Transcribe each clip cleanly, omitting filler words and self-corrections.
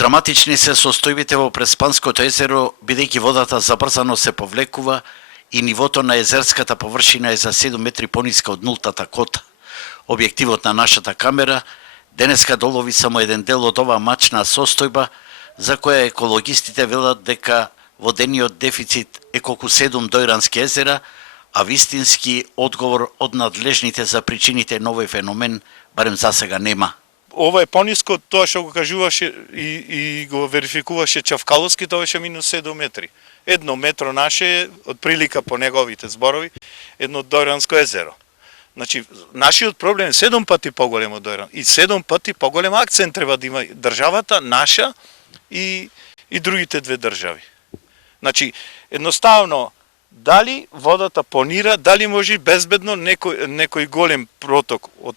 Драматични се состојбите во Преспанското езеро, бидејќи водата забрзано се повлекува и нивото на езерската површина е за 7 метри пониска од нултата кота. Објективот на нашата камера денеска долови само еден дел од оваа мачна состојба, за која екологистите велат дека водениот дефицит е колку 7 дојрански езера, а вистински одговор од надлежните за причините на овој феномен барем засега нема. Ова е пониско од тоа што го кажуваше и го верификуваше Чавкаловски, тоа беше минус 7 метри. 1 метро наше е, од прилика по неговите зборови, едно Дојранско езеро. Значи, нашиот проблем е 7 пати поголем од Дојран и 7 пати поголем акцент треба да има државата, наша и другите две држави. Значи, едноставно, дали водата понира, дали може безбедно некој голем проток од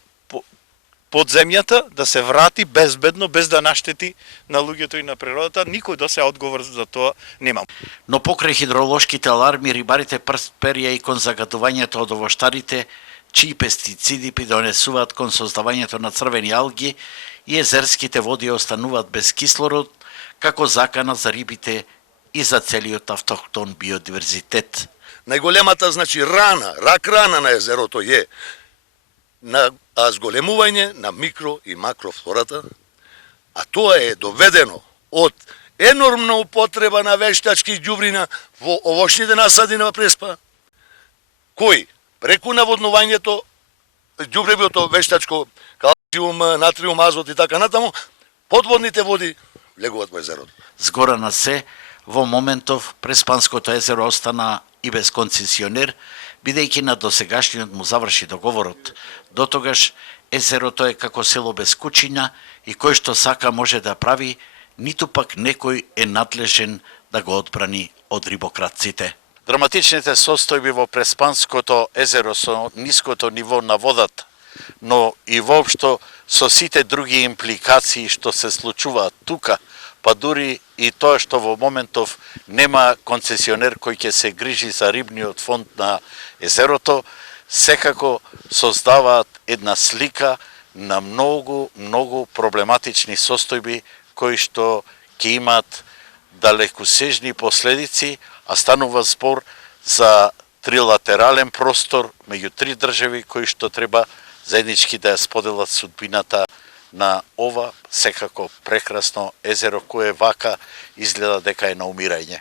под земјата да се врати безбедно, без да наштети на луѓето и на природата, никој до се одговор за тоа нема. Но покрај хидролошките аларми, рибарите перија и кон загадувањето од овоштарите, чии пестициди придонесуваат кон создавањето на црвени алги и езерските води остануваат без кислород, како закана за рибите и за целиот автохтон биодиверзитет. Најголемата, значи, рак рана на езерото е на зголемување на микро и макрофлората, а тоа е доведено од енормна употреба на вештачки ѓубрина во овошните насади на Преспа, кои преку наводнувањето, ѓубревото вештачко, калциум, натриум, азот и така натаму, подводните води влегуваат во езерото. Згора на се, во моментов Преспанското езеро остана и без концесионер, бидејќи на досегашниот му заврши договорот. До тогаш езерото е како село без куќиња и кој што сака може да прави, ниту пак некој е надлежен да го одбрани од рибократците. Драматичните состојби во Преспанското езеро со ниското ниво на водата, но и воопшто со сите други импликации што се случуваат тука, па дури и тоа што во моментов нема концесионер кој ќе се грижи за рибниот фонд на езерото, секако создаваат една слика на многу проблематични состојби кои што ќе имаат далекосежни последици, а станува збор за трилатерален простор меѓу три држави кои што треба заеднички да ја споделат судбината на ова секако прекрасно езеро кое вака изгледа дека е на умирање.